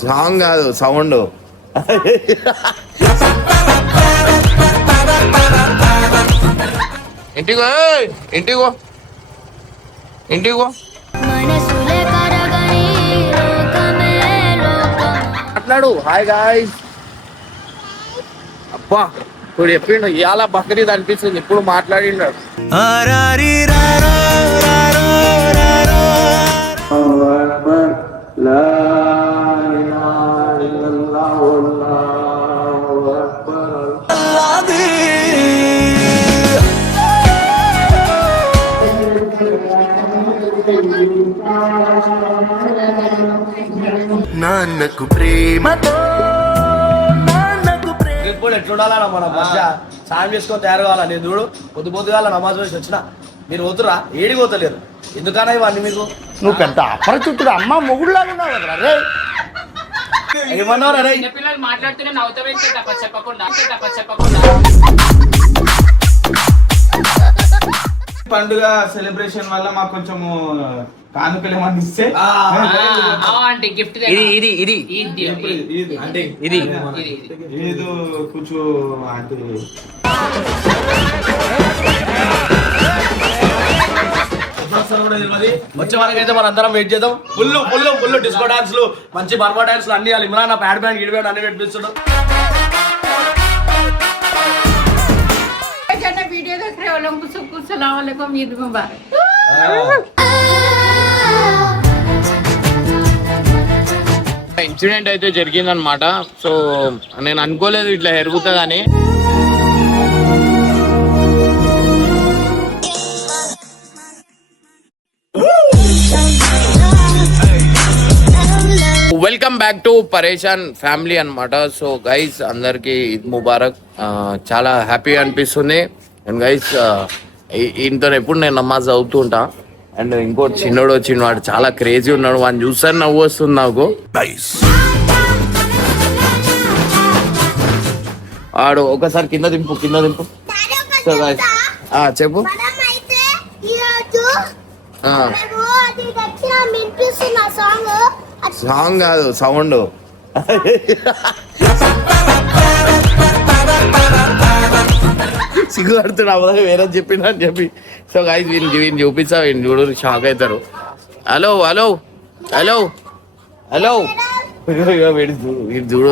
Song కాదు sound. ఇంటిగో ఇంటిగో ఇంటిగో మాట్లాడు. Hi guys. అబ్బా ఇప్పుడు చెప్పిండు ఇవాళ బక్రీద్ అనిపిస్తుంది. ఇప్పుడు మాట్లాడిండు. నాన్నకు ప్రేమతో ఇప్పుడు ఎట్లుండాలన్నా మన మధ్య సాయం చేసుకొని తయారు కావాలా. నేను చూడు పొద్దుగాల నమాజ్ వేసి వచ్చిన మీరు పోతురా ఏడికి పోతలేరు ఎందుకన్నా ఇవన్నీ మీకు. నువ్వు పెద్ద అపరిచితుడు అమ్మ మొగుడులాగా ఉన్నావు కదా రే. ఏమన్నావు రే? పండుగ సెలబ్రేషన్ వల్ల మాకు కొంచెము కానుకలు ఏమన్నా ఇస్తే ఏదో కొంచెం అంటే వచ్చే మనకైతే మన అందరం వెయిట్ చేద్దాం. ఫుల్ డిస్కో డాన్స్లు మంచి బర్మా డాన్స్లు అన్ని ఇమ్రాన్ ప్యాడ్ బ్యాండ్ గిడి బ్యాండ్ అన్ని పెట్టిస్తున్నాడు. वीडियो देख रहे हो लोग सबको सलाम वालेकुम ईद मुबारक. ఇన్సిడెంట్ అయితే జరిగిందనమాట. సో నేను అనుకోలేదు ఇట్లా జరుగుతుందని. వెల్కమ్ బ్యాక్ టు పరేషాన్ ఫ్యామిలీ అనమాట. సో గైస్ అందరికి ఈద్ ముబారక్. చాలా హ్యాపీ అనిపిస్తుంది. అండ్ గైస్ ఈయనతో ఎప్పుడు నేను నమాజ్ చదువుతూ ఉంటా. అండ్ ఇంకోటి చిన్నోడు వచ్చిండు, వాడు చాలా క్రేజీ ఉన్నాడు. వాడిని చూసాను నవ్వు వస్తుంది నాకు. వాడు ఒకసారి కింద దింపు. సో గైస్ చెప్పు. సాంగ్ కాదు సౌండ్. సిగ్గుపడుతున్నావు వేరే చెప్పిందా అని చెప్పి. సో గైస్ వీళ్ళు చూపిస్తా, వీళ్ళు చూడు షాక్ అవుతారు. హలో వీడు చూడు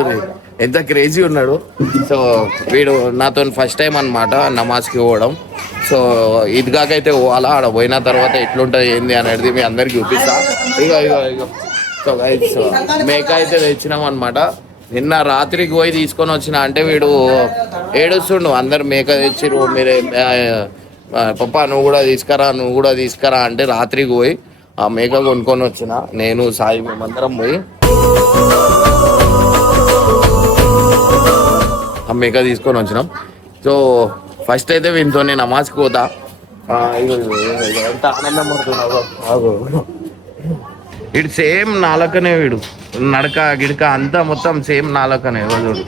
ఎంత క్రేజీ ఉన్నాడు. సో వీడు నాతో ఫస్ట్ టైం అనమాట నమాజ్కి పోవడం. సో ఈద్గాకైతే పోవాలా, ఆడ పోయిన తర్వాత ఎట్లుంటుంది ఏంది అనేది మీ అందరికి చూపిస్తా. ఇగో సో గైస్ మేక అయితే తెచ్చినాం అనమాట. నిన్న రాత్రికి పోయి తీసుకొని వచ్చిన అంటే వీడు ఏడుస్తుండు. అందరు మేక తెచ్చిరు, మీరే పప్పా నువ్వు కూడా తీసుకురా అంటే రాత్రికి పోయి ఆ మేక కొనుక్కొని వచ్చిన. నేను సాయి మేమందరం పోయి ఆ మేక తీసుకొని వచ్చినాం. సో ఫస్ట్ అయితే వీటితో నేను నమాజ్కి పోతా. ఎంత ఆనందం పడుతున్నావు. వీడు సేమ్ నాలకనే, వీడు నడక గిడక అంతా మొత్తం సేమ్ నాలకనే. చూడు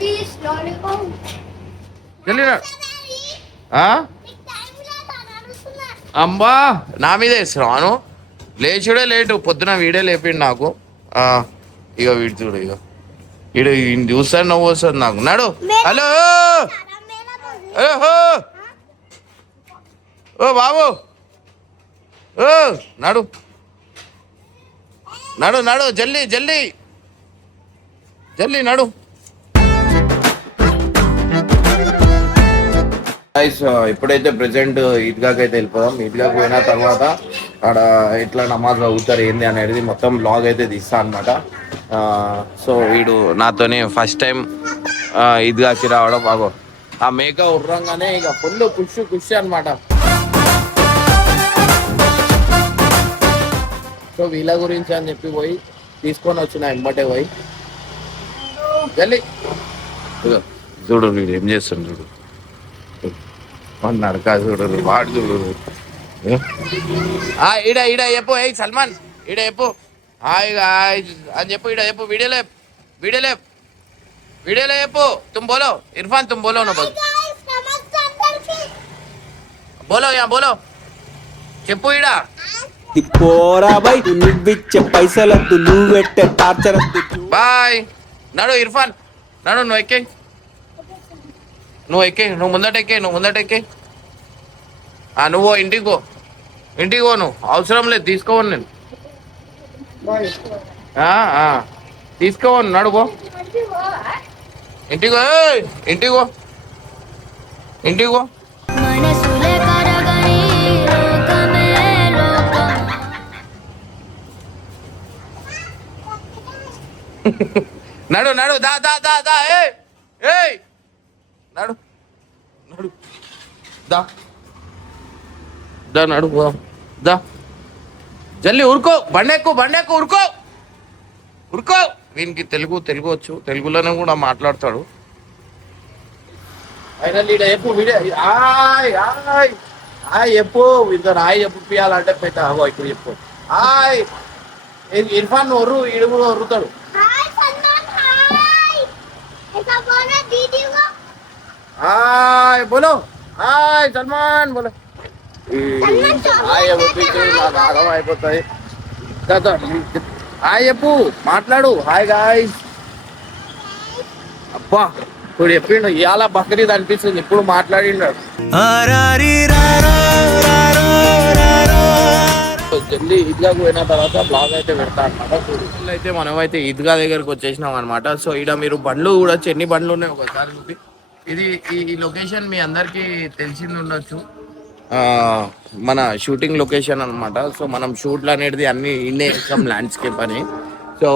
అమ్మా నా మీద వేస్తున్నాను. లేచుడే లేటు, పొద్దున వీడే లేపిండు నాకు. ఇక వీడు చూడు, వీడు చూస్తాను నవ్వు వస్తుంది నాకు. నాడు హలో ఓ బాబు నాడు జల్దీ నడు. ఇప్పుడైతే ప్రెసెంట్ ఈద్గాకి అయితే వెళ్ళిపోదాం. ఈద్గాకి పోయిన తర్వాత ఆడ ఎట్లా నమాజ్ అవుతారు ఏంది అనేది మొత్తం బ్లాగ్ అయితే తీస్తా అనమాట. సో వీడు నాతోనే ఫస్ట్ టైం ఈద్గాకి రావడం. బాగో ఆ మేక ఉర్రంగానే ఇక ఫుల్ ఖుషి అనమాట. సో వీళ్ళ గురించి అని చెప్పి పోయి తీసుకొని వచ్చిన ఎంబటే పోయి వెళ్ళి చూడు వీడు ఏం చేస్తుండు. చూడు నడక చూడు, వాడు చూడు. ఈడ చెప్పు ఏ సల్మాన్, ఈడ చెప్పు హాయ్ అని చెప్పు. ఈడ చెప్పు వీడియోలో చెప్పు. తుమ్ బోలో ఇర్ఫాన్, తుమ్ బోలో నా బోలో చెప్పు. ఈడ పోరా బై నువ్విచ్చే పైసలద్దు నువ్వు పెట్టే టార్చర్ వద్దు. బాయ్. నడు ఇర్ఫాన్, నడు నువ్వు ఎక్కే, నువ్వు ముందట ఎక్కే. నువ్వు ఇంటికి పో నువ్వు అవసరం లేదు, తీసుకోవను నేను. తీసుకోవను, నడుపో ఇంటికి పో. మనసులే కరగని లోకమే లోకం. నడు దా ఏయ్ నడు దా నడు పోదాం దా. జల్లి ఉరుకో, బండెక్కు ఉరుకో. వీనికి తెలుగు వచ్చు, తెలుగులోనే కూడా మాట్లాడతాడు. ఫైనల్ ఈడ చెప్పు వీడియో చెప్పు, ఇద్దరు చెప్పు పియాలంటే పెద్ద ఇప్పుడు చెప్పు ఇర్ఫాన్ ఒర్రు, ఈడు కూడా ఒర్రుతాడు. హాయ్ సల్మాన్, హాయ్ ऐसा बोलो दीदी को. బోలో సల్మాన్ బోలో. నాకు ఆగం అయిపోతాయి. చెప్పు, మాట్లాడు. Hi guys. అబ్బా ఇప్పుడు చెప్పిండు ఇవాళ బక్రీద్ అనిపిస్తుంది, ఇప్పుడు మాట్లాడిండు. జల్దీ ఈద్గా పోయిన తర్వాత బ్లాగ్ అయితే పెడతా అనమాట. అయితే మనమైతే ఈద్గా దగ్గరకు వచ్చేసినాం అనమాట. సో ఇక్కడ మీరు బండ్లు కూడా ఎన్ని బండ్లు ఉన్నాయి ఒకసారి చూపి. ఇది ఈ లొకేషన్ మీ అందరికీ తెలిసింది ఉండొచ్చు, మన షూటింగ్ లొకేషన్ అనమాట. సో మనం షూట్లు అనేది అన్ని ఇన్నే ఇస్తాం, ల్యాండ్స్కేప్ అని. సో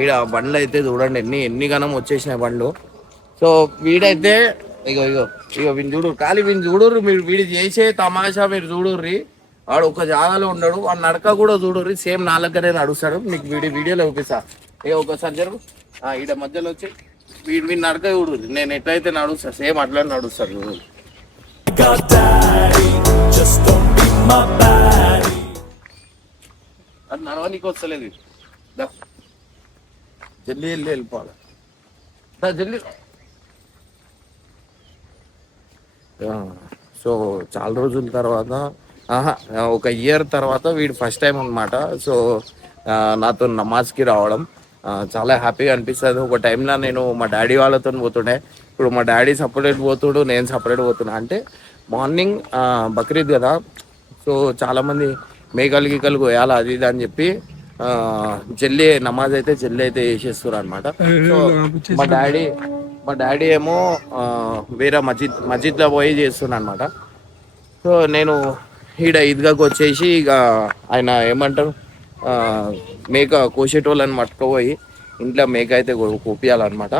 ఈడ బండ్లు అయితే చూడండి ఎన్ని గణం వచ్చేసినాయి బండ్లు. సో వీడైతే ఇగో వీని చూడు, వీని చూడుర్రి మీరు, వీడి చేసే తమాషా మీరు చూడుర్రి. వాడు ఒక జాగాలో ఉండడు, వాడు నడక కూడా చూడుర్రి, సేమ్ నా దగ్గరే నడుస్తాడు. మీకు వీడియోలో చూపిస్తా. ఒకసారి జరుగు, ఈడ మధ్యలో వచ్చి వీడి నడక చూడుర్రి, నేను ఎట్లయితే నడుస్తా సేమ్ అట్లనే నడుస్తాడు చూడు. అది నడవనికి వస్తలేదు, జల్దీ వెళ్ళిపోవాలి జల్దీ. సో చాలా రోజుల తర్వాత, ఒక ఇయర్ తర్వాత వీడు ఫస్ట్ టైం అనమాట. సో నాతో నమాజ్కి రావడం చాలా హ్యాపీగా అనిపిస్తుంది. ఒక టైంలో నేను మా డాడీ వాళ్ళతో పోతుండే, ఇప్పుడు మా డాడీ సపరేట్ పోతుడు, నేను సపరేట్ పోతున్నా. అంటే మార్నింగ్ బక్రీద్ కదా, సో చాలామంది మేకలు గీకలు కోయాలి అది ఇది అని చెప్పి నమాజ్ అయితే వేసేస్తారు అనమాట. సో మా డాడీ ఏమో వేరే మస్జిద్లో పోయి చేస్తున్నా అనమాట. సో నేను ఈడ ఈద్గాకి వచ్చేసి ఇక ఆయన ఏమంటారు మేక కోసేటోళ్ళని పట్టుకుపోయి ఇంట్లో మేక అయితే కోపియాలన్నమాట.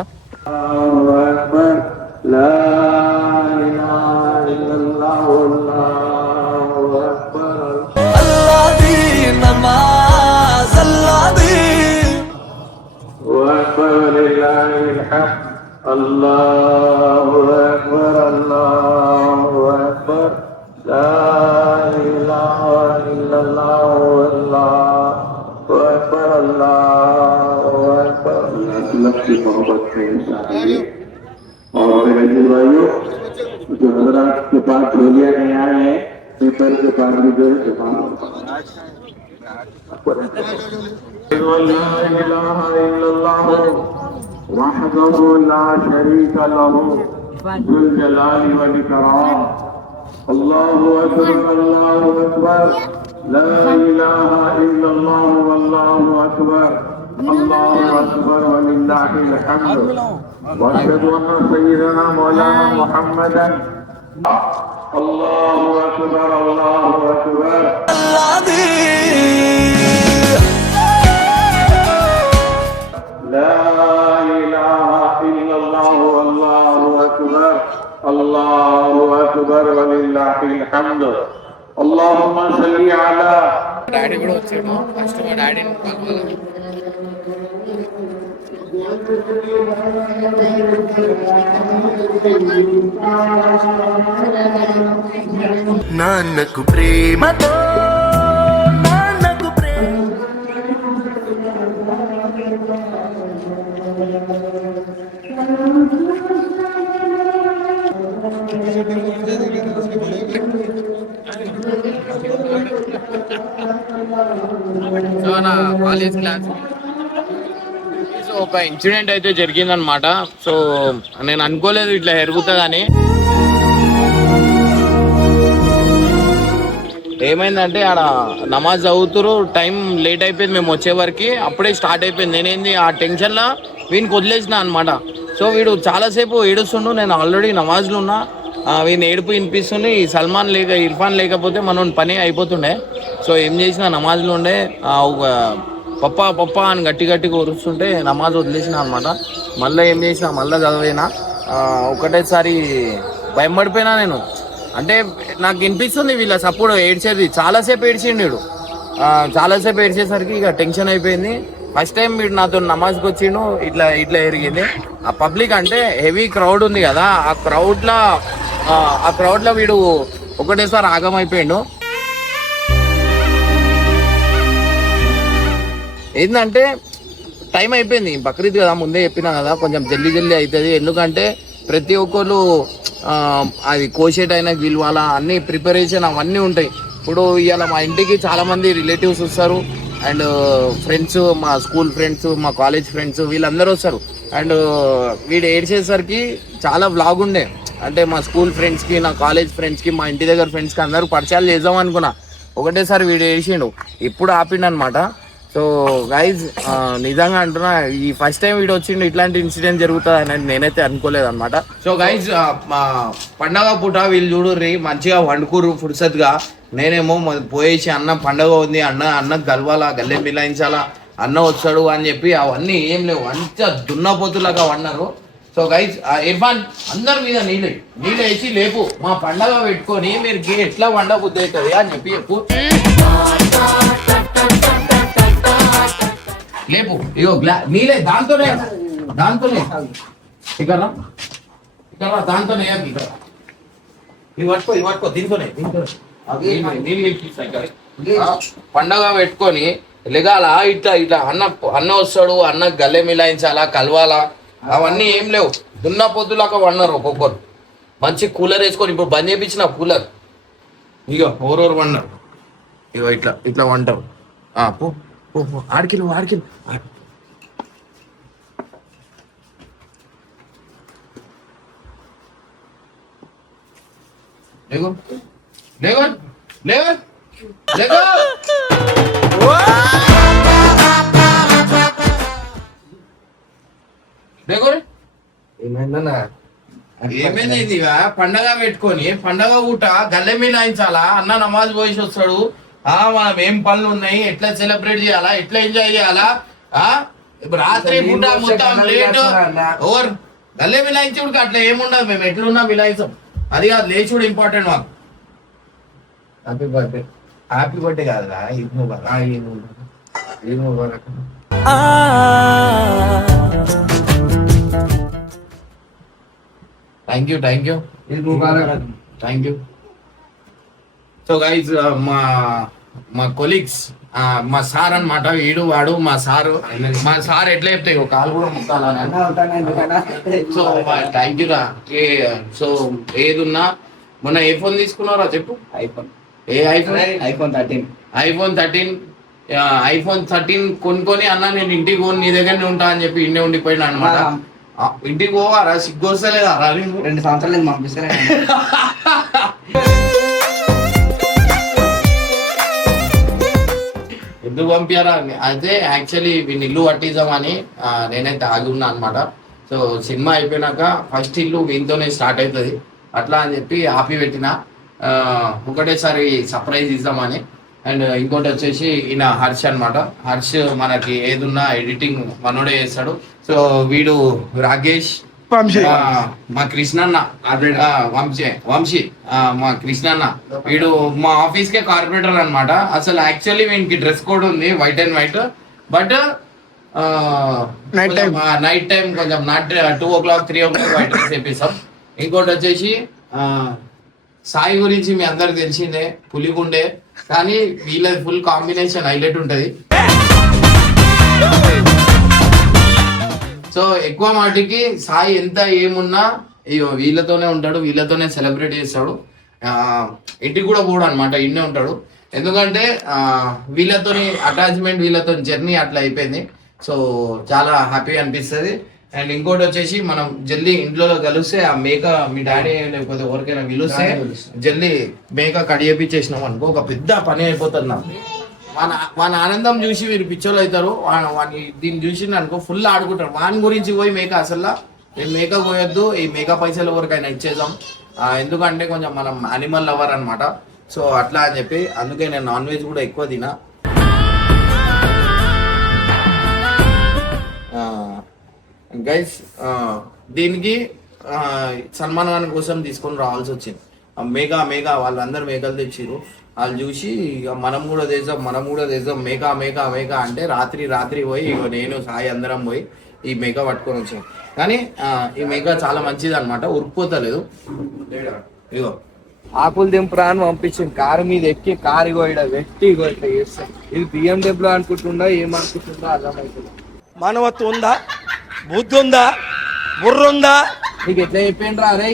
Allahu Akbar, Allahu Akbar, La ilaha illallah, Allahu Akbar, Allahu Akbar. लक्ष्य मोहब्बत से इंशाअल्लाह और मेरे भाइयों जो हजरात के पास गोलियां नहीं आए हैं, पेपर के पास भी जो है لا إله إلا الله وحده لا شريك له ذو الجلال والإكرام الله أكبر الله أكبر لا إله إلا الله والله أكبر الله أكبر ولله الحمد وأشهد أن سيدنا مولانا محمدا الله أكبر الله أكبر لا إله إلا الله والله أكبر الله أكبر ولله الحمد اللهم صل على డాడీ కూడా వచ్చాడు. ఫస్ట్ మా డాడీని నాన్నకు ప్రేమతో నాన్నకు ప్రేమ కాలేజ్ క్లాస్. సో ఒక ఇన్సిడెంట్ అయితే జరిగిందనమాట. సో నేను అనుకోలేదు ఇట్లా జరుగుతుందని. ఏమైందంటే ఆడ నమాజ్ చదువుతురు, టైం లేట్ అయిపోయింది, మేము వచ్చే వరకు అప్పుడే స్టార్ట్ అయిపోయింది. నేనేంది ఆ టెన్షన్లో వీడిని వదిలేసిన అనమాట. సో వీడు చాలాసేపు ఏడుస్తుండు, నేను ఆల్రెడీ నమాజ్లో ఉన్నా. వీడిని ఏడుపు వినిపిస్తుంది. సల్మాన్ ఇర్ఫాన్ లేకపోతే మనం పని అయిపోతుండే. సో ఏం చేసిన నమాజ్లో ఉండే పప్పా పప్పా అని గట్టి కూరుస్తుంటే నమాజ్ వదిలేసిన అనమాట. మళ్ళీ ఏం చేసిన, మళ్ళీ చదివినా. ఒకటేసారి భయం పడిపోయినా నేను. అంటే నాకు వినిపిస్తుంది వీళ్ళ సపోర్ట్ ఏడ్చేది. చాలాసేపు ఏడ్చిండు వీడు. చాలాసేపు ఏడ్చేసరికి ఇక టెన్షన్ అయిపోయింది. ఫస్ట్ టైం వీడు నాతో నమాజ్కి వచ్చిండు. ఇట్లా జరిగింది. ఆ పబ్లిక్ అంటే హెవీ క్రౌడ్ ఉంది కదా, ఆ క్రౌడ్లో వీడు ఒకటేసారి ఆగమైపోయిండు. ఏంటంటే టైం అయిపోయింది, బక్రీద్ కదా, ముందే చెప్పినా కదా, కొంచెం జల్దీ అవుతుంది. ఎందుకంటే ప్రతి ఒక్కరు అది కోసేటైనా గెలవాలా, అన్ని ప్రిపరేషన్ అవన్నీ ఉంటాయి. ఇప్పుడు ఇవాళ మా ఇంటికి చాలామంది రిలేటివ్స్ వస్తారు, అండ్ ఫ్రెండ్స్, మా స్కూల్ ఫ్రెండ్స్, మా కాలేజ్ ఫ్రెండ్స్, వీళ్ళందరూ వస్తారు. అండ్ వీడు ఏడ్చేసరికి చాలా వ్లాగ్ ఉండే. అంటే మా స్కూల్ ఫ్రెండ్స్కి, నా కాలేజ్ ఫ్రెండ్స్కి, మా ఇంటి దగ్గర ఫ్రెండ్స్కి అందరూ పరిచయాలు చేద్దాం అనుకున్నా. ఒకటేసారి వీడు ఏడ్చిండు, ఇప్పుడు ఆపిండు అనమాట. సో గైజ్ నిజంగా అంటున్నా, ఈ ఫస్ట్ టైం వీడు వచ్చిండు, ఇట్లాంటి ఇన్సిడెంట్ జరుగుతుంది అని నేనైతే అనుకోలేదు అనమాట. సో గైజ్ పండగ పూట వీళ్ళు చూడుర్రి మంచిగా వండుకుర్రు ఫుర్సత్గా. నేనేమో పోయేసి అన్న పండగ ఉంది, అన్న గలవాలా, గల్లెం మిలాయించాలా, అన్న వస్తాడు అని చెప్పి అవన్నీ ఏం లేవు, అంతా దున్నపోతులాగా వన్నారు. సో గైజ్ ఇర్ఫాన్ అందరి మీద నీళ్ళు వేసి లేపు, మా పండగ పెట్టుకొని మీరు ఎట్లా వండ బుద్ధి అవుతుంది అని చెప్పి చెప్పు. లేపు, ఇగో నీళ్ళే, దాంతోనే ఇక్కడ దాంతోనే ఇవి పట్టుకో దీంతోనే పండగ పెట్టుకొని లెగాల. ఇట్లా అన్న వస్తాడు, అన్న గల్లె మిలాయించాలా, కలవాలా, అవన్నీ ఏం లేవు. దున్న పొద్దులాగా వన్నారు ఒక్కొక్కరు. మంచి కూలర్ వేసుకొని, ఇప్పుడు బంద్ చేయించిన కూలర్, ఇగో ఓరోరు వన్నారు. ఇగో ఇట్లా వంటారు. ఆడికి లేగో ఏమైంది పండగ పెట్టుకొని, పండగ ఊట గల్లె మిలాయించాలా, అన్న నమాజ్ పోయేసి వస్తాడు. మనం ఏం పనులు ఉన్నాయి, ఎట్లా సెలబ్రేట్ చేయాలా, ఎట్లా ఎంజాయ్ చేయాలా, రాత్రి పూట మొత్తం లేట్ ఓవర్ గల్లె మిలాయించుడికి అట్లా ఏముండదు. మేము ఎట్లున్నా మిలాయిస్తాం, అది కాదు లేచుడు ఇంపార్టెంట్ మాకు. హ్యాపీ బర్త్డే కాదురా, Eid Mubarak. Thank you. So guys మా కొలీగ్స్, మా సార్ అనమాట, వాడు మా సార్ ఎట్లా చెప్తాయి, ఒక కాలు కూడా ముక్కాలా. సో థ్యాంక్ యూ రా. సో ఏదున్నా మొన్న ఏ ఫోన్ తీసుకున్నారా చెప్పు? ఐఫోన్ 13 కొనుక్కొని అన్న నేను ఇంటికి పోను, నీ దగ్గరనే ఉంటా అని చెప్పి ఇండే ఉండిపోయినా అనమాట. ఇంటికి పోవారా, సిగ్గు వస్తలేదా? 2 సంవత్సరాలు పంపిస్తారా? ఎందుకు పంపించారా? అయితే యాక్చువల్లీ వీని ఇల్లు పట్టిద్దామని నేనైతే ఆగి ఉన్నా అనమాట. సో సినిమా అయిపోయినాక ఫస్ట్ ఇల్లు వీనితోనే స్టార్ట్ అవుతుంది అట్లా అని చెప్పి ఆపి పెట్టిన. ఒకటేసారి సర్ప్రైజ్ ఇద్దామని. అండ్ ఇంకోటి వచ్చేసి ఈయన హర్ష్ అనమాట. హర్ష్ మనకి ఏదున్నా ఎడిటింగ్ మనోడే చేస్తాడు. సో వీడు రాకేష్, మా కృష్ణన్న, వంశీ మా కృష్ణన్న, వీడు మా ఆఫీస్ కే కార్పొరేటర్ అనమాట. అసలు యాక్చువల్లీ వీనికి డ్రెస్ కోడ్ ఉంది, white and white. But night time కొంచెం 2 o'clock 3 o'clock వైట్ డ్రెస్ వేపిస్తాం. ఇంకోటి వచ్చేసి సాయి గురించి మీ అందరికి తెలిసిందే, పులిగుండే, కానీ వీళ్ళది ఫుల్ కాంబినేషన్ హైలైట్ ఉంటది. సో ఎక్కువ మాటికి సాయి ఎంత ఏమున్నా వీళ్ళతోనే ఉంటాడు, వీళ్ళతోనే సెలబ్రేట్ చేస్తాడు. ఇంటికి కూడా పోడు అనమాట, ఇన్నే ఉంటాడు. ఎందుకంటే వీళ్ళతోని అటాచ్మెంట్, వీళ్ళతో జర్నీ అట్లా అయిపోయింది. సో చాలా హ్యాపీగా అనిపిస్తుంది. అండ్ ఇంకోటి వచ్చేసి మనం జల్దీ ఇంట్లో కలిస్తే ఆ మేక మీ డాడీ లేకపోతే ఎవరికైనా పిలిస్తే జల్దీ మేక కడియపించేసినాం అనుకో ఒక పెద్ద పని అయిపోతుంది నాకు. వాని ఆనందం చూసి వీరు పిచ్చోళ్ళు అవుతారు. వాని దీన్ని చూసి అనుకో ఫుల్ ఆడుకుంటారు. వాని గురించి పోయి మేక అసలు మేము మేక పోయొద్దు, ఈ మేక పైసలు ఎవరికైనా ఇచ్చేద్దాం. ఎందుకంటే కొంచెం మనం అనిమల్ లవర్ అనమాట. సో అట్లా అని చెప్పి అందుకే నేను నాన్ వెజ్ కూడా ఎక్కువ తినా. గైస్ దీనికి సల్మాన్ ఖాన్ కోసం తీసుకొని రావాల్సి వచ్చింది. మేఘా వాళ్ళందరూ మేకలు తెచ్చిర్రు. వాళ్ళు చూసి ఇక మనం కూడా తెద్దాం మేక అంటే రాత్రి పోయి నేను సాయి అందరం పోయి ఈ మేక పట్టుకొని వచ్చాం. కానీ ఈ మేక చాలా మంచిది అనమాట, ఉరికిపోతలేదు. ఇగో ఆకులు దింపురా అని పంపించింది. కారు మీద ఎక్కి కారు ఇట్లా వెట్టి ఇట్లా చేస్తాం. ఇది BMW అనుకుంటుండో ఏమనుకుంటుండో అర్థమవుతుంది. మానవత్వం ఉందా, బుద్ధి ఉందా, బుర్ర ఉందా? నీకు ఎట్లా చెప్పిండ్రా అరే?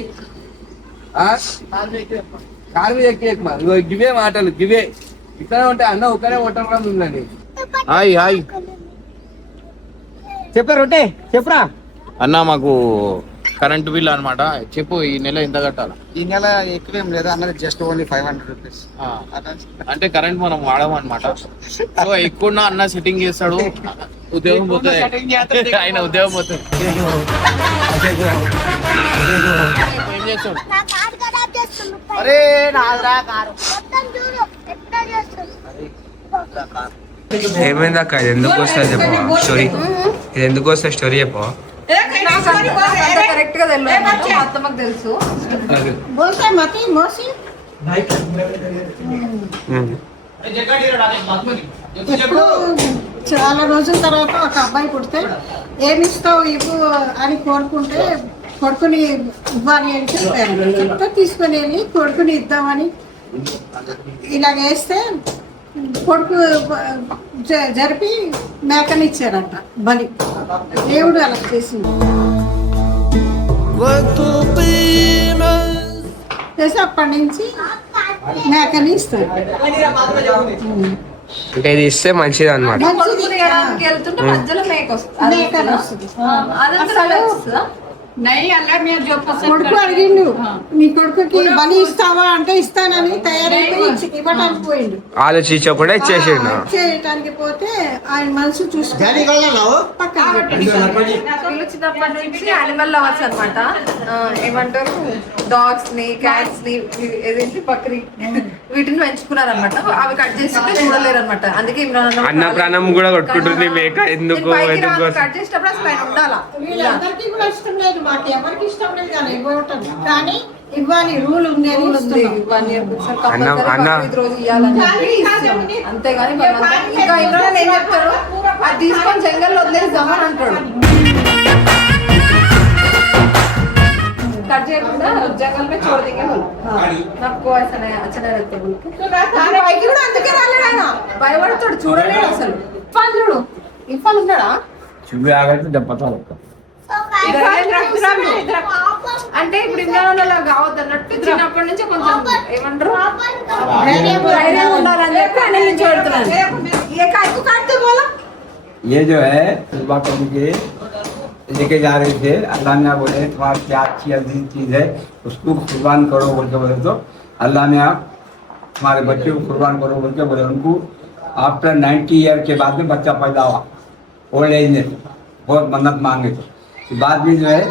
కారు మీద ఎక్కి ఎక్కుమా. ఇగో గివే మాటలు గివే. ఇక్కడ ఉంటే అన్న ఒకనే కొట్టరా ఉందండి. హాయ్ చెప్పరా అన్న, మాకు కరెంట్ బిల్ అనమాట. చెప్పు, ఈ నెల ఎంత కట్టాలి? ఈ నెల ఎక్కువేం లేదు అన్నది, జస్ట్ ఓన్లీ 500 రూపీస్. అంటే కరెంట్ మనం వాడమన్నమాట. సో ఎక్కువ అన్న సెట్టింగ్ చేస్తాడు, ఉద్యోగం పోతుంది. ఆయన ఉద్యోగం పోతుంది. ఏం చేస్తాడు? నా కారు ఖరాబ్ చేస్తుంది. అరే నాదిరా కారు. మొత్తం చూడు ఎట్లా చేస్తుంది. ఏమైంది అక్క? ఇది ఎందుకు వస్తుంది చెప్పు స్టోరీ. ఇది ఎందుకు వస్తుంది స్టోరీ చెప్పు. కరెక్ట్ గా తెలియదు, అత్తమ్మకు తెలుసు. బోల్తా మతి మోసి ఇప్పుడు చాలా రోజుల తర్వాత ఒక అబ్బాయి పుడితే ఏమిస్తావు ఇవ్వు అని కోరుకుంటే కొడుకుని ఇవ్వాలి అని చెప్పారు. చెప్తే తీసుకుని వెళ్ళి కొడుకుని ఇద్దామని ఇలాగ వేస్తే కొడుకు జరిపి మేకనిచ్చారంట బలి. దేవుడు అలా చేసింది. చేసి అప్పటి నుంచి మేకని ఇస్తారు. అంటే ఇది ఇస్తే మంచిది అనమాట. వెళ్తుంటే మధ్యలో మేక వస్తుంది. మేకని వస్తుంది. అసలు కొడుకు అడిగిండు నీ కొడుకుకి బలి ఇస్తావా అంటే ఇస్తానని తయారైపోయి ఇవ్వడానికి పోయిండు. ఆలోచించకుండా ఇచ్చేసిండు. చేయటానికి పోతే ఆయన మనసు చూసుకొని పక్కన వీళ్ళు చిన్నప్పటి నుంచి యానిమల్ లవర్స్ అనమాట. ఏమంటారు, డాగ్స్ ని, క్యాట్స్ ని, ఏదేంటి బక్రీ, వీటిని పెంచుకున్నారనమాట. అవి కట్ చేస్తుంటే చూడలేరు అనమాట. అందుకే అన్న ప్రాణం కూడా కొట్టుకుంటుంది మేక. ఎందుకు కట్ చేసేటప్పుడు అసలు ఆయన ఉండాలా. వీళ్ళందరికీ కూడా ఇష్టం లేదు, మాకు ఎవరికి ఇష్టం లేదు కానీ ఇవ్వటం. కానీ ఇవ్వాలి, రూల్ ఉంది అని ఇస్తున్నాం. రోజు ఇవ్వాలని చెప్పి ఇస్తున్నాం. అంతేగాని ఇంకా ఇవ్వడం ఏం చెప్తారు, అది తీసుకొని జంగల్లో వదిలేద్దామని అంటాడు. कट చేయకుండా జంగల్ में छोड़ देंगे बोल నాకు అసలు అచ్చనే रहते बोल के పైకి కూడా అందుకే రాలేడు ఆయన. భయపడతాడు, చూడలేడు అసలు. చూడు ఇఫాన్ ఉన్నాడా? చూవి ఆగైతే దెబ్బతాడు. అంటే ఇప్పుడు ఇండియాలో కావద్దు అన్నట్టు చిన్నప్పటి నుంచి కొంచెం ఏమంటారు ధైర్యం ఉండాలని చెప్పి ఆయన నుంచి పెడుతున్నాను. ये जो है सुबह कभी के लेके जा रहे थे, अल्लाह ने बोले तुम्हारी क्या अच्छी अजीज चीज़ है उसको कुर्बान करो बोल के बोले, तो अल्लाह ने आप तुम्हारे बच्चे को कुर्बान करो बोल के बोले. उनको आफ्टर 90 ईयर के बाद में बच्चा पैदा हुआ ओल्ड एज में, बहुत मन्नत मांगे तो बाद में जो है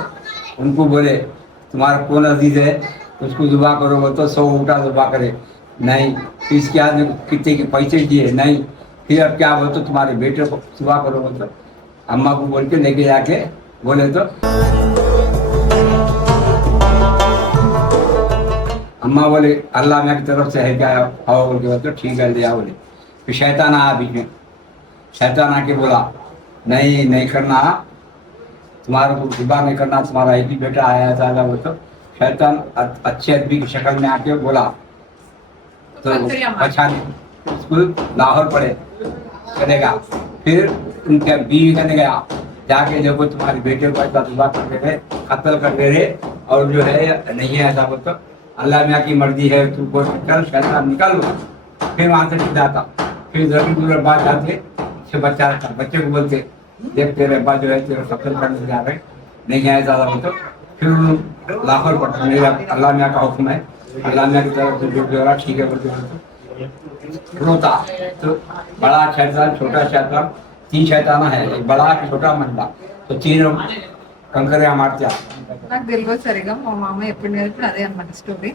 उनको बोले तुम्हारा कौन अजीज है उसको जुबा करो बोल, तो 100 ऊँटा जुबा करे नहीं. फिर इसके बाद कितने के पैसे दिए नहीं. फिर अब क्या बोलते तो तुम्हारे बेटे को जुबा करो बोलते, अम्मा को बोल के लेके जाके बोले तो अम्मा बोले अल्लाह मियाँ की तरफ से है क्या आओ बोल के बोलते ठीक है लिया बोले. फिर शैतान आया बीच में, शैतान आके बोला नहीं करना, तुम्हारे को जुबा नहीं करना, तुम्हारा एक ही बेटा आया था वो. तो शैतान अच्छे आदमी की शक्ल में आके बोला तो अच्छा उसको लाहौर पड़े करेगा. फिर उनके बीवी करने गया, जाके देखो तुम्हारे बेटे को ऐसा जुबा कर दे रहे, कत्ल कर दे रहे और जो है नहीं है ऐसा बोल. तो अल्लाह मियाँ की मर्जी है तू कोशिश कर, शैतान निकल फिर वहाँ से सीधा आता, फिर 10 मिनट बाद जाते से बच्चा आता, बच्चे को बोलते देख तेरे अब्बा जो है तेरे सफर करने जा रहे नहीं आए ज्यादा हो तो फिर लाहौर पड़ता मेरा अल्लाह मियाँ का हुक्म है, अल्लाह मियाँ की तरफ से जो भी हो रहा ठीक है बोलते रोता। तो बड़ा शैतान छोटा शैतान 3 शैताना है, एक बड़ा छोटा मंडा, तो 3 कंकरिया मारते हैं। నాకు తెలియదు సరిగా మా మామ ఎప్పుడు నేర్పిన అదే అనమాట స్టోరీ.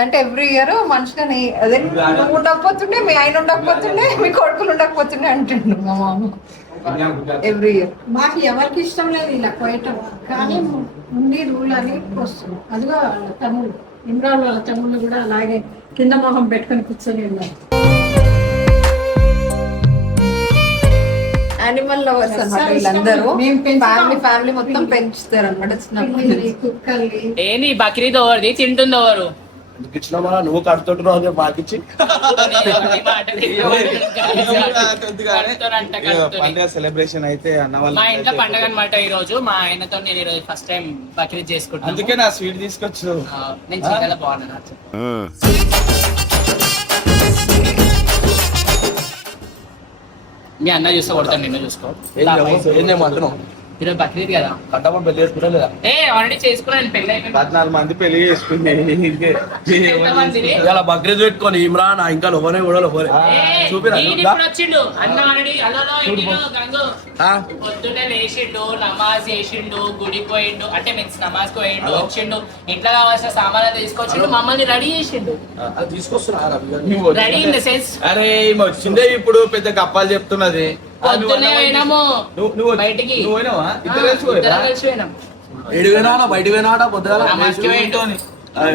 అంటే ఎవ్రీ ఇయర్ మనుషులని అదే నువ్వు ఉండకపోతుండే మీ ఆయన ఉండకపోతుండే మీ కొడుకులు ఉండకపోతుండే అంటుండు మా మామ ఎవ్రీ ఇయర్. మాకు ఎవరికి ఇష్టం లేదు ఇలా కోయటం, కానీ ఉండి రూల్ అని వస్తుంది. అదిగో వాళ్ళ తమ్ముళ్ళు, ఇమ్రాన్ వాళ్ళ తమ్ముళ్ళు కూడా అలాగే కింద మొహం పెట్టుకొని కూర్చొని ఉన్నారు. యానిమల్ లవర్స్ అన్నమాట వీళ్ళందరూ. మేము పెంచుతాం. ఫ్యామిలీ మొత్తం పెంచుతారు అనమాట చిన్నప్పటి పిల్లిని, నుంచి. కుక్కల్ని. ఏంది బక్రీద్ ఎవరిది తింటుంది ఎవరు ఎందుకు ఇచ్చినామా నువ్వు కడుతుంటున్నావు అని మాకిచ్చి పండుగ సెలబ్రేషన్ అయితే అన్న మా వాళ్ళు ఇంట్లో పండగ అనమాట ఈ రోజు. మా ఆయనతో నేను ఈ రోజు ఫస్ట్ టైం బక్రీద్ చేసుకుంటాను. అందుకే నా స్వీట్ తీసుకొచ్చు. నేను చికెన్ బాగున్నాను. మీ అన్న చూస్తే కొడతాను, నిన్ను చూసుకో. ఏందేమంటున్నావు ఈరోజు బక్రీద్ కదా. కట్టమని పెళ్లి చేసుకుంటా లేదా? ఆల్రెడీ చేసుకున్నాను, పెళ్ళి అయిపోయింది. 14 మంది పెళ్లి చేసుకుంది. ఎంతమందిని? ఇలా బక్రీద్ పెట్టుకొని ఇమ్రాన్ ఇంకా లోపలే కూడా లోపలే చూపిరా ఈయన ఇప్పుడు వచ్చిండు అన్న ఆల్రెడీ. అలో గంగు ఆ? పొద్దున్నే లేచిండు, నమాజ్ చేసిండు, గుడికి పోయిండు, అంటే మీన్స్ నమాజ్ పోయిండు, వచ్చిండు, ఇంట్లో కావాల్సిన సామాన్లు తీసుకొచ్చిండు, మమ్మల్ని రెడీ చేసిండు. అది తీసుకొస్తున్నా రెడీ ఇన్ ద సెన్స్ అరే ఈమె వచ్చిందే ఇప్పుడు పెద్ద గప్పాలు చెప్తున్నది. పొద్దున్నే పోయినాము బయటికి. నువ్వు పోయినావా? ఇద్దరు కలిసి ఇద్దరం పోయిరా? కలిసి పోయినాం. ఏడు పోయినా బయట పోయినా పొద్దుగా నమాజ్కి పోయిండు.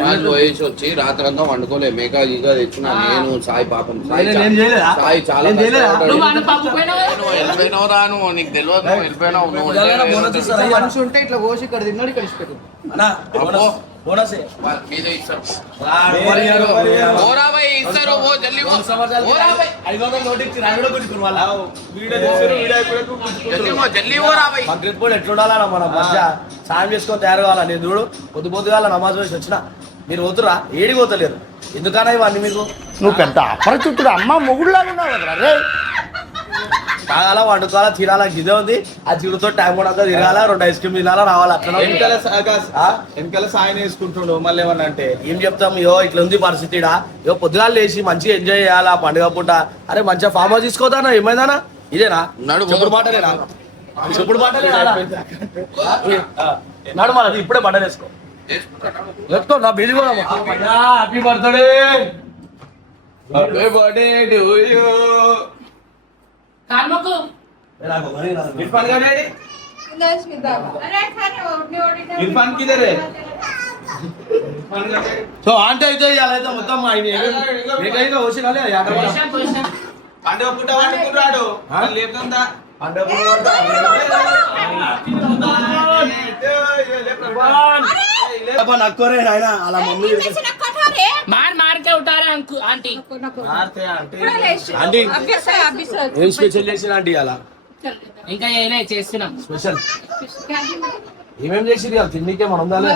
వాళ్ళు పోయేసి వచ్చి రాత్రంతా వండుకోలే, మేక ఈగ తెచ్చిన నేను సాయి పాపం నేను చేయలేదా? సాయి చాలా నేను చేయలేదా? కష్టపడ్డాడు. నువ్వు అన్న పప్పు పోయినావు కదా? నువ్వు వెళ్ళిపోయినావు రా, నువ్వు నీకు తెలియదు, నువ్వు వెళ్ళిపోయినావు. నువ్వు మనిషి ఉంటే ఇట్లా కోసి ఇక్కడ తిన్నాడు ఇక్కడ ఇష్టపెట్టు. బోనస్ మీదే ఇస్తారు. మరి ఓరా భాయ్ ఇస్తారు, ఓ జల్దీ ఓ. ఓరా భాయ్ 500 నోటు ఇచ్చి రాని కూడా గుంజుకుని వాళ్ళ వీడియో తీస్తారు, వీడియో అయిపోయాక గుంజుకుంటారు. జల్దీ ఓ జల్దీ ఓరా భాయ్. బక్రీద్ కూడా ఎట్లుండాలన్నా మన మధ్య సాయం చేసుకొని తయారు కావాలా. నేను చూడు పొద్దుగా నమాజ్ వేసి వచ్చిన మీరు పోతురా ఏడికి పోతలేరు ఎందుకన్నా ఇవన్నీ మీకు నువ్వు పెద్ద అపరిచితుడు అమ్మ మొగుడులాగా ఉన్నావు కదరా రే. తాగాల వండుకోవాలా తినాలా గిదే ఉంది. ఆ చిరుతో టైం కూడా తిరగాల, 2 ఐస్ క్రీమ్ తినాలా రావాలా. అట్లా వెనకాల సాయం వేసుకుంటుండు మళ్ళీ ఏమన్నా అంటే ఏం చెప్తాం, యో ఇట్లా ఉంది పరిస్థితి ఇడా. యో పొద్దుగాలు లేచి మంచిగా ఎంజాయ్ చేయాలా పండుగ పూట. అరే మంచిగా ఫామ్ హౌస్ తీసుకోదానా ఏమైందానా ఇదేనా చెప్పుడు మాటలేనా చెప్పుడు మాటలేనా నాడు మన ఇప్పుడే పంట వేసుకో వేసుకో నా బిజీ కూడా హ్యాపీ బర్త్డే టు యూ. కాల్మకు ఇర్ఫాన్ గారు ఇర్ఫాన్ కిదర్ है? సో అంటే అయితే ఇవాళ అయితే మొత్తం ఆయన వచ్చినాలే పండుగ పుట్ట వండుకుంటాడు లేపుతుందా పండుగ నక్కోరే ఆయన అలా మమ్మీ మార్ మార్ के उठा रहा है आंटी. ఆంటీ ఏం స్పెషల్ చేసిన ఆంటీ అలా ఇంకా ఏమైనా చేస్తున్నాం స్పెషల్ ఏమేం చేసిరు ఇవాళ తిండికే మనం ఉండాలి.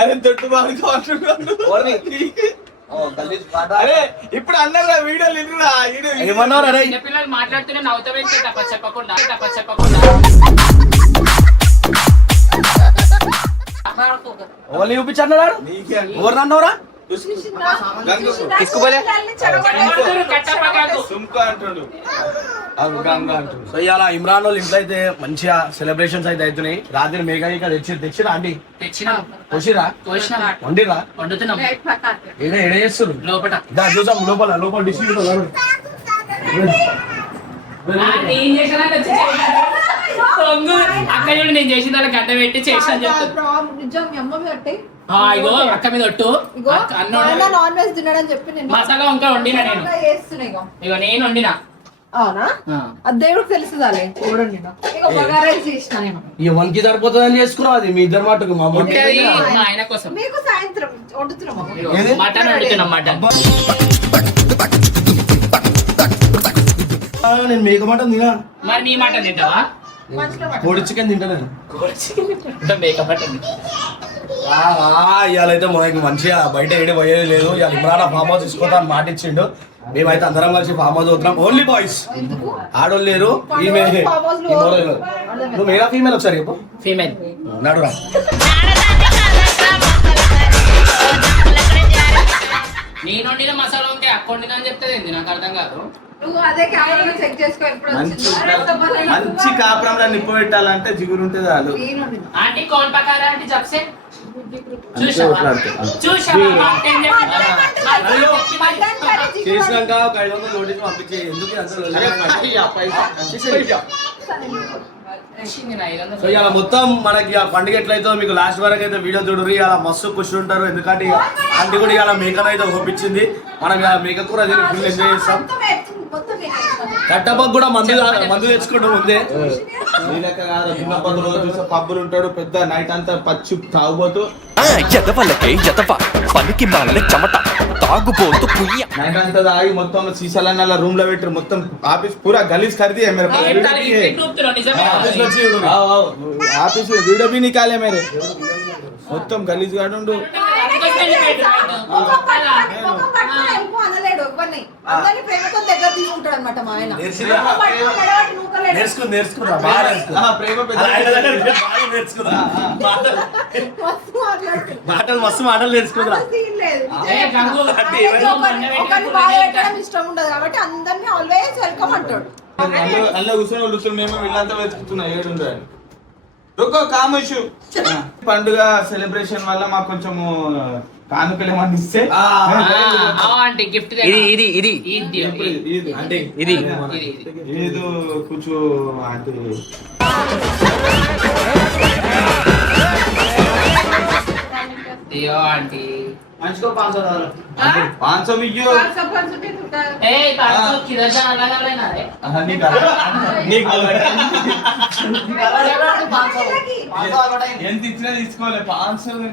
అరే దొడ్డు అరే ఇప్పుడు అన్నారు వీడియోలు ఇన్నురా ఏమన్నారు అరే చిన్న పిల్లలు మాట్లాడుతూనే నవ్వుతా వెళ్తే తప్ప చెప్పకుండా ఎవరిని చూపించాడు ఎవరు అన్నవరా తీసుకోలే కట్టపగాకు. సుమ్కా అంటుండు గంగా అంటుండు. సో ఇవాళ ఇమ్రాన్ వాళ్ళు ఇంట్లో అయితే మంచిగా సెలబ్రేషన్స్ అయితే అవుతున్నాయి. రాత్రి మేఘా ఇక్కడ తెచ్చిరా ఆంటీ తెచ్చినాం, కోసిరా కోసినాం, వండిరా వండుతున్నాం ఏడ చేస్తారు లోపల. చూసాం లోపల డిస్ట్రిక్ట్ ఏం చేసినా అక్క చూడు నేను చేసిన దానికి గడ్డ పెట్టి చేసాను చెప్తాను. నిజం మీ అమ్మ మీద అట్టే ఇగో అక్క మీద ఒట్టు అన్నోడు నాన్ వెజ్ తినడని చెప్పి నేను మసాలా వంకాయ వండినా నేను. చేస్తున్నా ఇగో నేను వండినా. అవునా అది దేవుడికి తెలుస్తుందాలే చూడండి ఇక బగారా చేసిన నేను ఎవరికి సరిపోతుందని చేసుకున్నావు అది మీ ఇద్దరు మాటకు మా ఉంటది మా ఆయన కోసం. మీకు సాయంత్రం వండుతున్నాము ఇగో మటన్ వండుతున్నాం మటన్. నేను మేక మటన్ తినా మరి నీ మటన్ తింటావా? కోడి చికెన్ తింటా నేను మేక మటన్ ఇవాళ అయితే మనకి మంచిగా బయట ఏడి పోయేది లేదు. ఇవాళ ఇమ్రాన్ ఫామ్ హౌస్ తీసుకోతా అని మాట ఇచ్చిండు. మేమైతే అందరం కలిసి ఫామ్ హౌస్ అవుతున్నాం. ఓన్లీ బాయ్స్, ఆడోళ్ళు లేరు. ఈమె నువ్వు మేలా ఫీమేల్ ఒకసారి చెప్పు. ఫీమేల్ నడురా. నేను వండిన మసాలా ఉంటే అక్కొండిన అని చెప్తుంది, నాకు అర్థం కాదు. నువ్వు అదే కెమెరాలో చెక్ చేసుకో ఎప్పుడు మంచి కాపురంలో నిప్పు పెట్టాలంటే జిగురు ఉంటే చాలు. ఆంటీ కౌన్ పకారా ఆంటీ జబ్సే చూసావా చేసినాక ఒక 500 నోటీస్ పంపించే. ఎందుకు సో ఇలా మొత్తం మనకి ఆ పండుగ ఎట్లయితే మీకు లాస్ట్ వరకు అయితే వీడియో చూడరు. ఇలా మస్తు ఖుషి ఉంటారు. ఎందుకంటే ఇక ఆంటీ కూడా ఇలా మేకను అయితే ఒప్పించింది. మనం ఇలా మేక కూర తిని ఫుల్ ఎంజాయ్ చేస్తాం. కట్టపకు కూడా మందు తెచ్చుకుంటూ ముందే. నీ లెక్క కాదు, చిన్నప్పటి రోజు చూస్తే పబ్బులు ఉంటాడు పెద్ద నైట్ అంతా పచ్చి తాగుబోతూ నైట్ అంతా తాగి మొత్తం సీసాలన్నీ అలా రూమ్ లో పెట్టారు. మొత్తం ఆఫీస్ పూరా గలీజ్ ఖరీదు है मेरे ఆఫీస్ వీడియో भी निकाले मेरे మొత్తం గలీజ్ గాడుండు. అనలేడు ఎవరిని, అందరినీ ప్రేమతో దగ్గర తీసుకుంటాడు అనమాట మా ఆయన. మాటలు మస్తు మాటలు నేర్చుకుంటా. ఒకరిని బాగా పెట్టడం ఇష్టం ఉండదు కాబట్టి అందరినీ ఆల్వేస్ వెల్కమ్ అంటాడు. అల్ల కూర్చొని వాళ్ళు మేము వీళ్ళంతా వెతుకుతున్నా ఏడుండే కామేషు. పండుగ సెలబ్రేషన్ వల్ల మాకు కొంచెము కానుకలు ఏమన్నా ఇస్తే ఆంటీ గిఫ్ట్ ఏదో కూర్చో అంటే दियो आंटी మంచిగా 500 ఇయ్యో. 500 किधर जाना लगा लेना है ఎంత ఇచ్చినా తీసుకోలే 500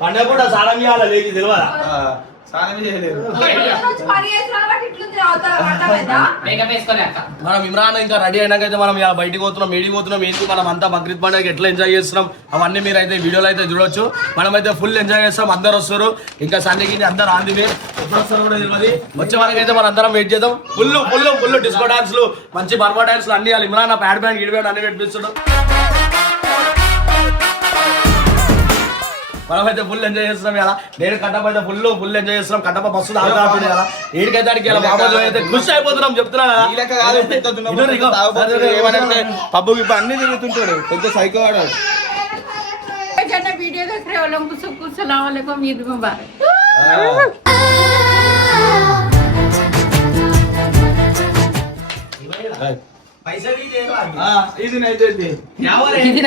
పండుగ కూడా సారం చేయాలి లేకి తెలియదా? సానమే చేయలేదు. మనం ఇమ్రాన్ ఇంకా రెడీ అయినాకైతే మనం ఇలా బయటికి పోతున్నాం, ఏడికి పోతున్నాం, ఏంటి మనం అంతా బక్రీద్ పండుగ ఎట్లా ఎంజాయ్ చేస్తున్నాం అవన్నీ మీరు అయితే వీడియోలో అయితే చూడొచ్చు. మనమైతే ఫుల్ ఎంజాయ్ చేస్తాం. అందరు వస్తారు. ఇంకా సండేకి అందరు ఆంది ఎప్పుడు వస్తారు కూడా తెలియదు. వచ్చే మనకైతే మనం అందరం వెయిట్ చేద్దాం. ఫుల్ డిస్కో డాన్స్లు, మంచి బర్మా డాన్స్లు అన్ని ఇమ్రాన్ ప్యాడ్ బ్యాండ్ గిడ్ బ్యాండ్ అన్ని పెట్టిస్తాడు. మనమైతే ఫుల్ ఎంజాయ్ చేస్తున్నాం ఇలా. నేను కట్టప అయితే ఫుల్ ఎంజాయ్ చేస్తున్నాం. కట్టప బస్సు ఆగుతుంది కదా. ఏడికైతే అడిగి ఇలా బాబు అయితే ఖుషి అయిపోతున్నాం చెప్తున్నా పబ్బు గిబ్బు అన్ని తిరుగుతుంటాడు పెద్ద సైకో వాడు. वीडियो देख रहे हो लोग सबको सलाम वालेकुम, ईद मुबारक। पैसा भी दे। हाँ, इधर नहीं देते। ఇది